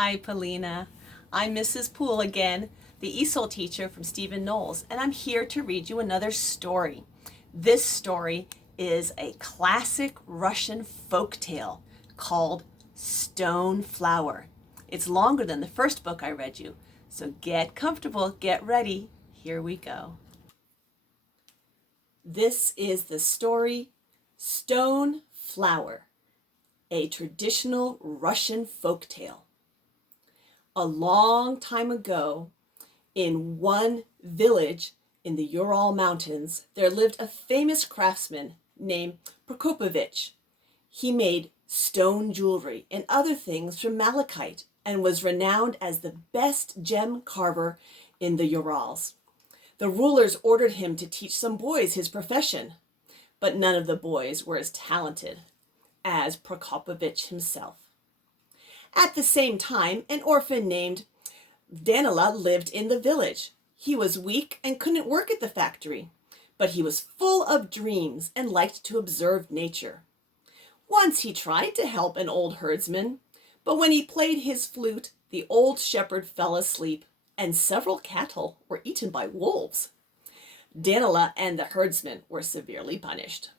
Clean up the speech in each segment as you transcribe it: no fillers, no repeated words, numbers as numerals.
Hi, Paulina. I'm Mrs. Poole again, the ESOL teacher from Stephen Knowles, and I'm here to read you another story. This story is a classic Russian folk tale called Stone Flower. It's longer than the first book I read you, so get comfortable, get ready. Here we go. This is the story Stone Flower, a traditional Russian folk tale. A long time ago, in one village in the Ural Mountains, there lived a famous craftsman named Prokopovich. He made stone jewelry and other things from malachite and was renowned as the best gem carver in the Urals. The rulers ordered him to teach some boys his profession, but none of the boys were as talented as Prokopovich himself. At the same time, an orphan named Danila lived in the village. He was weak and couldn't work at the factory, but he was full of dreams and liked to observe nature. Once he tried to help an old herdsman, but when he played his flute, the old shepherd fell asleep and several cattle were eaten by wolves. Danila and the herdsman were severely punished.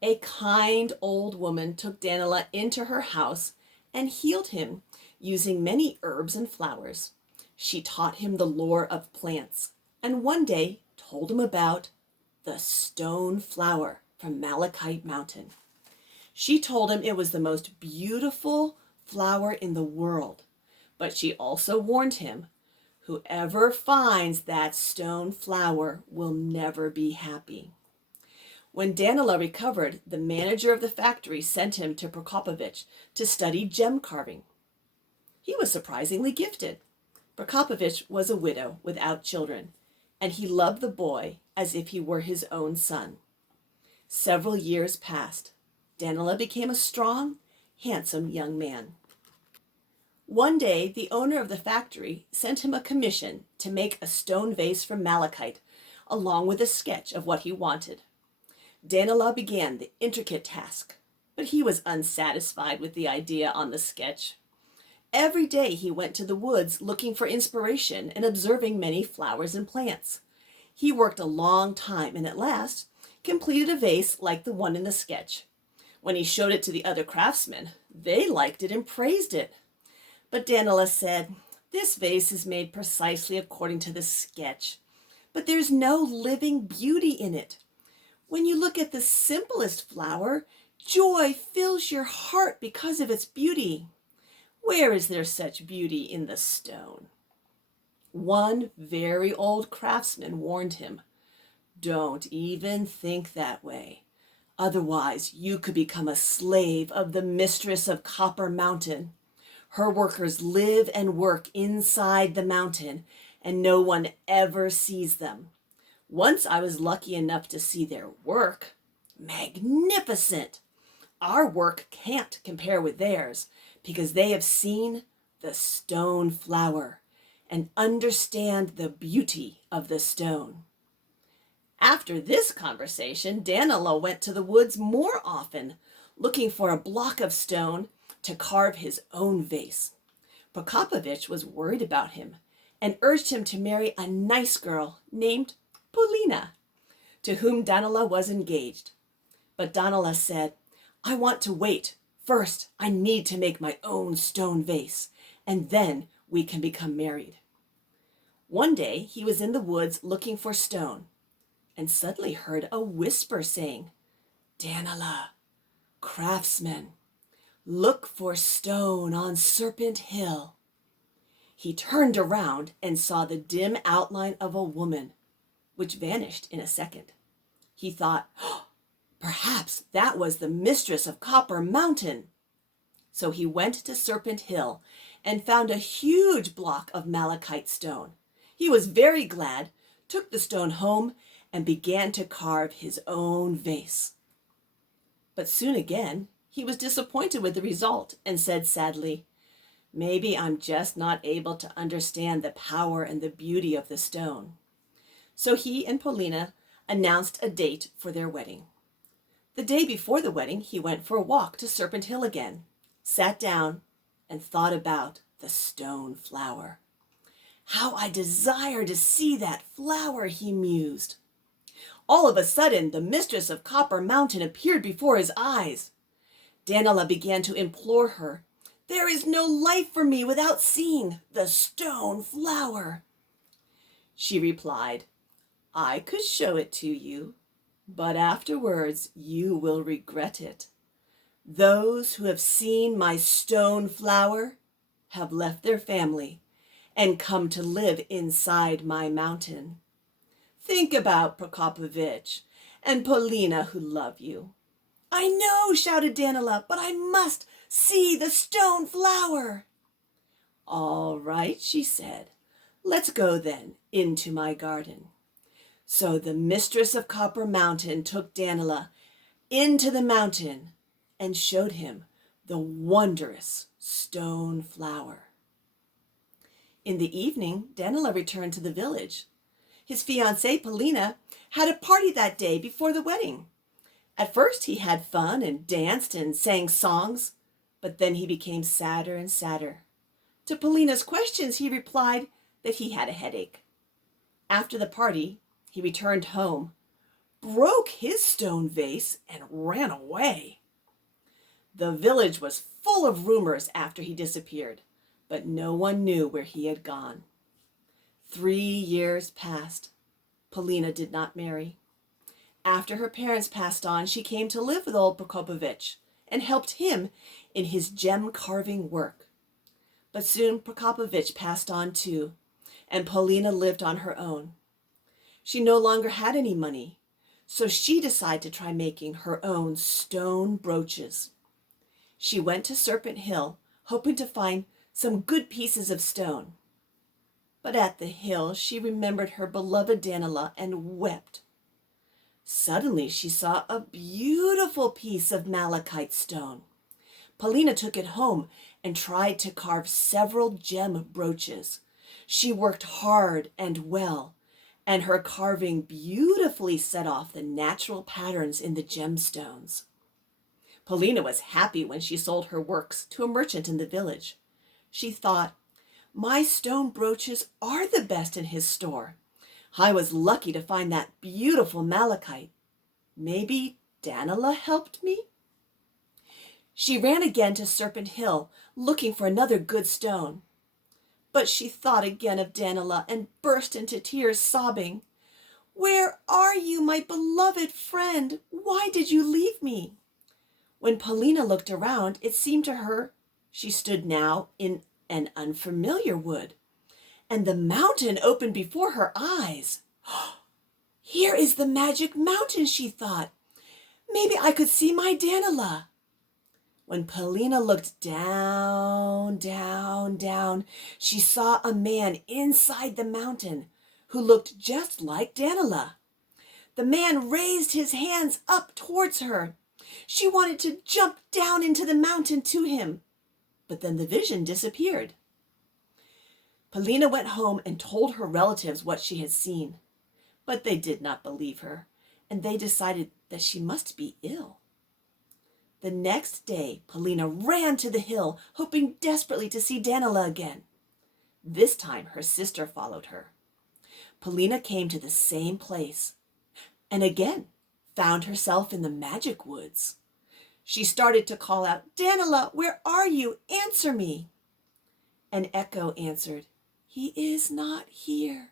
A kind old woman took Danila into her house and healed him using many herbs and flowers. She taught him the lore of plants and one day told him about the stone flower from Malachite Mountain. She told him it was the most beautiful flower in the world, but she also warned him, whoever finds that stone flower will never be happy. When Danila recovered, the manager of the factory sent him to Prokopovich to study gem carving. He was surprisingly gifted. Prokopovich was a widow without children, and he loved the boy as if he were his own son. Several years passed. Danila became a strong, handsome young man. One day, the owner of the factory sent him a commission to make a stone vase from malachite, along with a sketch of what he wanted. Danila began the intricate task, but he was unsatisfied with the idea on the sketch. Every day he went to the woods looking for inspiration and observing many flowers and plants. He worked a long time and at last completed a vase like the one in the sketch. When he showed it to the other craftsmen, they liked it and praised it. But Danila said, "This vase is made precisely according to the sketch, but there's no living beauty in it. When you look at the simplest flower, joy fills your heart because of its beauty. Where is there such beauty in the stone?" One very old craftsman warned him, "Don't even think that way. Otherwise, you could become a slave of the mistress of Copper Mountain. Her workers live and work inside the mountain, and no one ever sees them. Once I was lucky enough to see their work. Magnificent! Our work can't compare with theirs because they have seen the stone flower and understand the beauty of the stone." After this conversation, Danila went to the woods more often, looking for a block of stone to carve his own vase. Prokopovich was worried about him and urged him to marry a nice girl named Paulina, to whom Danila was engaged. But Danila said, "I want to wait. First, I need to make my own stone vase, and then we can become married." One day, he was in the woods looking for stone, and suddenly heard a whisper saying, "Danila, craftsman, look for stone on Serpent Hill." He turned around and saw the dim outline of a woman, which vanished in a second. He thought, perhaps that was the mistress of Copper Mountain. So he went to Serpent Hill and found a huge block of malachite stone. He was very glad, took the stone home, and began to carve his own vase. But soon again, he was disappointed with the result and said sadly, "Maybe I'm just not able to understand the power and the beauty of the stone." So he and Paulina announced a date for their wedding. The day before the wedding, he went for a walk to Serpent Hill again, sat down, and thought about the stone flower. How I desire to see that flower, he mused. All of a sudden, the mistress of Copper Mountain appeared before his eyes. Danila began to implore her. There is no life for me without seeing the stone flower. She replied, I could show it to you, but afterwards you will regret it. Those who have seen my stone flower have left their family and come to live inside my mountain. Think about Prokopovich and Polina who love you. I know, shouted Danila, but I must see the stone flower. All right, she said. Let's go then into my garden. So the mistress of Copper Mountain took Danila into the mountain and showed him the wondrous stone flower. In the evening, Danila returned to the village. His fiancée, Polina, had a party that day before the wedding. At first he had fun and danced and sang songs, but then he became sadder and sadder. To Polina's questions, he replied that he had a headache. After the party, he returned home, broke his stone vase, and ran away. The village was full of rumors after he disappeared, but no one knew where he had gone. 3 years passed. Polina did not marry. After her parents passed on, she came to live with old Prokopovich and helped him in his gem-carving work. But soon Prokopovich passed on too, and Polina lived on her own. She no longer had any money, so she decided to try making her own stone brooches. She went to Serpent Hill, hoping to find some good pieces of stone. But at the hill she remembered her beloved Danila and wept. Suddenly she saw a beautiful piece of malachite stone. Polina took it home and tried to carve several gem brooches. She worked hard and well, and her carving beautifully set off the natural patterns in the gemstones. Polina was happy when she sold her works to a merchant in the village. She thought, my stone brooches are the best in his store. I was lucky to find that beautiful malachite. Maybe Danila helped me? She ran again to Serpent Hill, looking for another good stone. But she thought again of Danila and burst into tears, sobbing, Where are you, my beloved friend? Why did you leave me? When Polina looked around, it seemed to her she stood now in an unfamiliar wood, and the mountain opened before her eyes. Here is the magic mountain, she thought. Maybe I could see my Danila. When Polina looked down, down, down, she saw a man inside the mountain who looked just like Danila. The man raised his hands up towards her. She wanted to jump down into the mountain to him, but then the vision disappeared. Polina went home and told her relatives what she had seen, but they did not believe her, and they decided that she must be ill. The next day, Polina ran to the hill, hoping desperately to see Danila again. This time, her sister followed her. Polina came to the same place, and again found herself in the magic woods. She started to call out, Danila, where are you? Answer me. An echo answered, He is not here.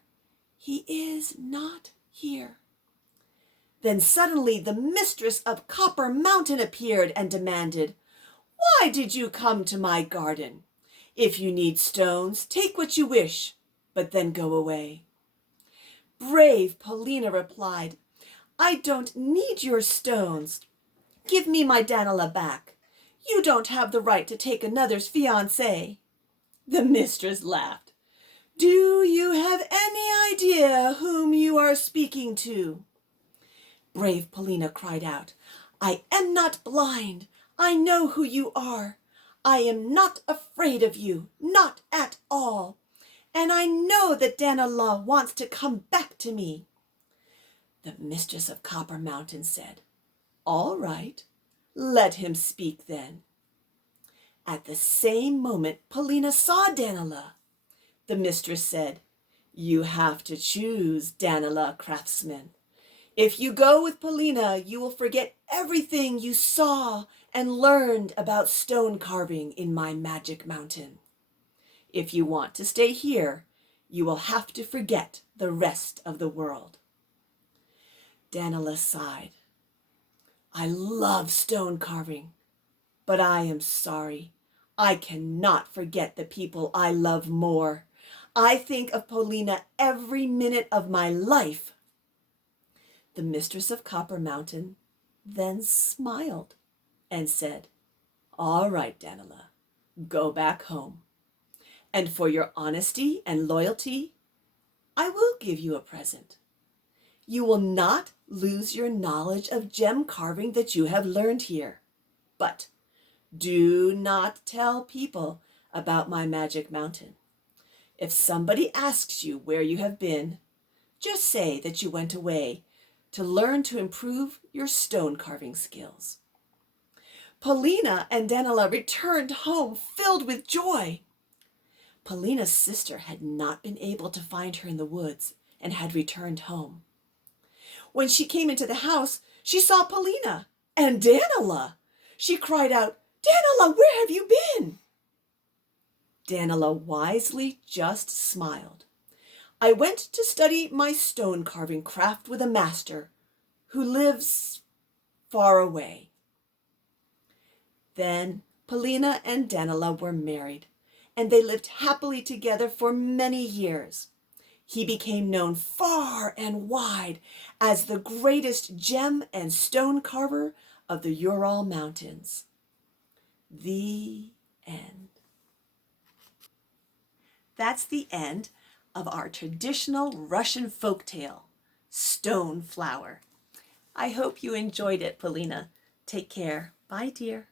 He is not here. Then suddenly the mistress of Copper Mountain appeared and demanded, Why did you come to my garden? If you need stones, take what you wish, but then go away. Brave Polina replied, I don't need your stones. Give me my Danila back. You don't have the right to take another's fiancé. The mistress laughed. Do you have any idea whom you are speaking to? Brave Polina cried out, I am not blind. I know who you are. I am not afraid of you, not at all. And I know that Danila wants to come back to me. The mistress of Copper Mountain said, All right, let him speak then. At the same moment, Polina saw Danila. The mistress said, "You have to choose, Danila, craftsman. If you go with Polina, you will forget everything you saw and learned about stone carving in my magic mountain. If you want to stay here, you will have to forget the rest of the world." Danila sighed. "I love stone carving, but I am sorry. I cannot forget the people I love more. I think of Polina every minute of my life." The mistress of Copper Mountain then smiled and said, "All right, Danila, go back home. And for your honesty and loyalty, I will give you a present. You will not lose your knowledge of gem carving that you have learned here. But do not tell people about my magic mountain. If somebody asks you where you have been, just say that you went away to learn to improve your stone carving skills." Polina and Danila returned home filled with joy. Polina's sister had not been able to find her in the woods and had returned home. When she came into the house, she saw Polina and Danila. She cried out, "Danila, where have you been?" Danila wisely just smiled. "I went to study my stone carving craft with a master who lives far away." Then Polina and Danila were married, and they lived happily together for many years. He became known far and wide as the greatest gem and stone carver of the Ural Mountains. The end. That's the end of our traditional Russian folktale, Stone Flower. I hope you enjoyed it, Polina. Take care. Bye, dear.